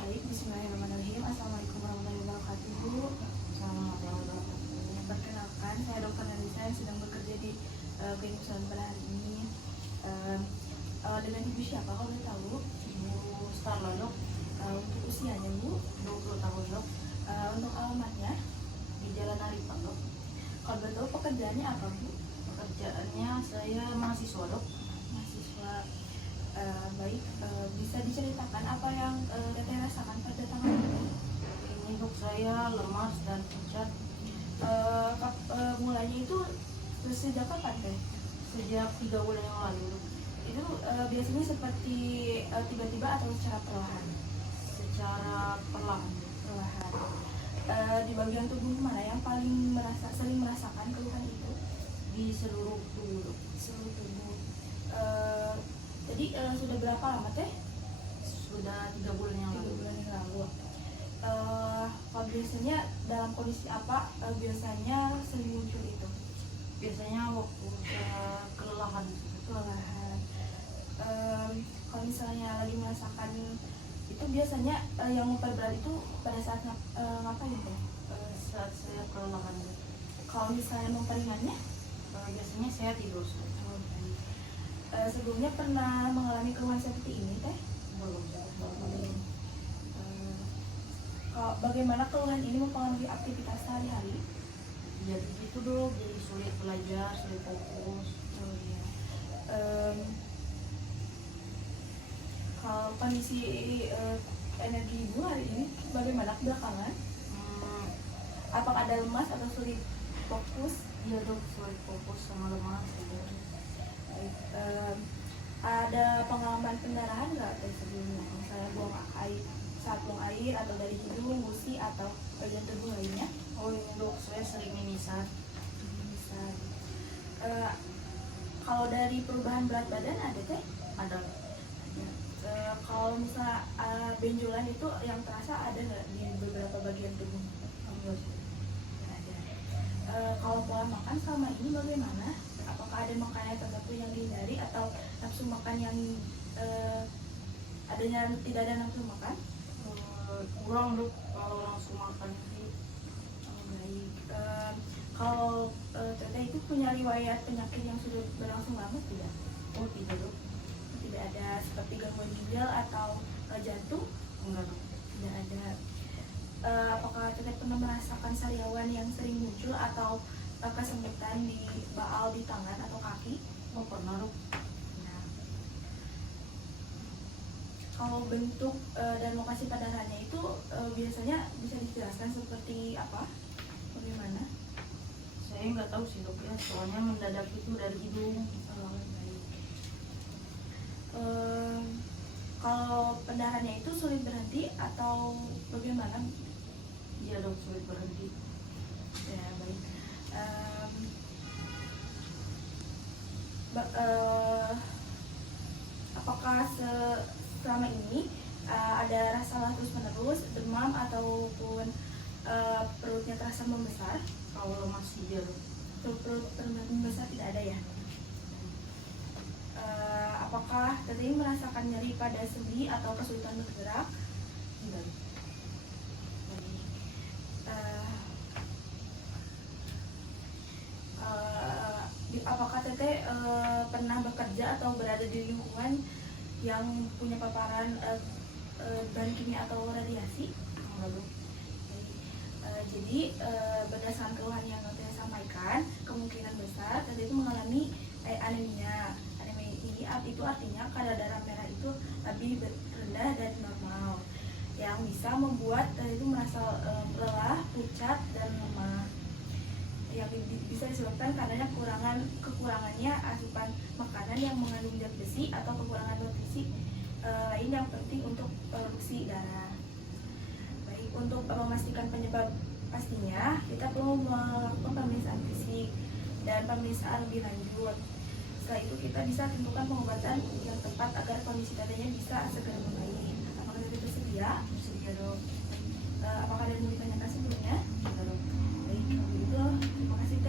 Baik, bismillahirrahmanirrahim. Assalamualaikum warahmatullahi wabarakatuh, Bu. Assalamualaikum warahmatullahi wabarakatuh. Perkenalkan, saya Dr. Nalisa yang sedang bekerja di klinik Usaha pada hari ini. Dengan Ibu siapa kalau boleh tahu? Ibu Starla, Dok. Untuk usianya, Bu? 20 tahun, Dok. Untuk alamatnya? Di Jalan Arifah, Dok. Kalau boleh tahu pekerjaannya apa, Bu? Pekerjaannya saya mahasiswa, Dok. Mahasiswa. Baik, bisa diceritakan apa yang Teteh rasakan pada tanggal ini? Ini, Dok, saya lemas dan pucat Mulanya itu sejak kapan, Teh? sejak 3 bulan yang lalu, Dok. Itu biasanya seperti tiba-tiba atau secara perlahan? Secara perlahan. Perlahan. Di bagian tubuh mana yang paling sering merasakan keluhan itu? Di seluruh tubuh, Dok. Seluruh tubuh. Jadi sudah berapa lama, Teh? Sudah 3 bulan yang 3 lalu. bulan yang lalu. Kalau biasanya dalam kondisi apa biasanya sering muncul itu? Biasanya waktu saya kelelahan. Kelelahan. Kalau misalnya lagi merasakan itu biasanya yang memperberat itu pada saat ngapain, Teh? Saat saya kelelahan, Dok. Kalau misalnya memperingannya? Biasanya saya tidur, Dok. Sebelumnya pernah mengalami keluhan seperti ini, Teh? Belum. Kalau bagaimana keluhan ini mempengaruhi aktivitas sehari-hari? Jadi gitu, Dok. Jadi sulit belajar, sulit fokus. Kalau kondisi energi Ibu hari ini bagaimana belakangan? Apakah ada lemas atau sulit fokus? Iya, Dok, sulit fokus sama lemas gitu. Baik, ada pengalaman pendarahan nggak dari sebelumnya? Misalnya buang air, saat buang air atau dari hidung, gusi atau bagian tubuh lainnya? Oh ini, Dok, saya sering mimisan. Bisa. Kalau dari perubahan berat badan ada, Teh? Ada. Kalau misalnya benjolan itu yang terasa ada nggak di beberapa bagian tubuh? Enggak sih. Ada. Kalau pola makan selama ini bagaimana? Apakah ada makanan tertentu yang dihindari atau nafsu makan yang tidak ada nafsu makan? Kurang, Dok, kalau langsung makan sih. Baik. Kalau Teteh itu punya riwayat penyakit yang sudah berlangsung lama tidak? Oh tidak, Dok. Tidak ada seperti gangguan ginjal atau jantung? Enggak, Dok. Tidak ada. Apakah Teteh pernah merasakan sariawan yang sering muncul atau kesempitan di baal di tangan atau kaki? Oh pernah, Dok. Nah, kalau bentuk dan lokasi perdarahannya itu biasanya bisa dijelaskan seperti apa? Bagaimana? Saya nggak tahu sih, Dok, ya. Soalnya mendadak itu dari hidung. Baik. Kalau pendarahannya itu sulit berhenti atau bagaimana? Iya, Dok, sulit berhenti. Ya, baik. Apakah selama ini ada rasa terus menerus, demam ataupun perutnya terasa membesar? Kalau lemas sih, iya, Dok. Perut membesar tidak ada ya? Apakah Teteh merasakan nyeri pada sendi atau kesulitan bergerak? Tidak. Apakah Teteh pernah bekerja atau berada di lingkungan yang punya paparan bahan kimia atau radiasi? Enggak, Dok. Jadi berdasarkan keluhan yang Teteh sampaikan, kemungkinan besar Teteh itu mengalami anemia. Anemia ini itu artinya kadar darah merah itu lebih rendah dari normal, yang bisa membuat Teteh itu merasa lelah, pucat, dan lemah. Yang bisa disebabkan karena kekurangannya asupan makanan yang mengandung zat besi atau kekurangan nutrisi lain yang penting untuk produksi darah. Baik, untuk memastikan penyebab pastinya kita perlu melakukan pemeriksaan fisik dan pemeriksaan lebih lanjut. Setelah itu kita bisa tentukan pengobatan yang tepat agar kondisi Tetehnya bisa segera membaik. Apakah Teteh bersedia? Bersedia, Dok. Apakah ada yang mau ditanyakan sebelumnya? Tidak, Dok. Baik, kalau begitu terima kasih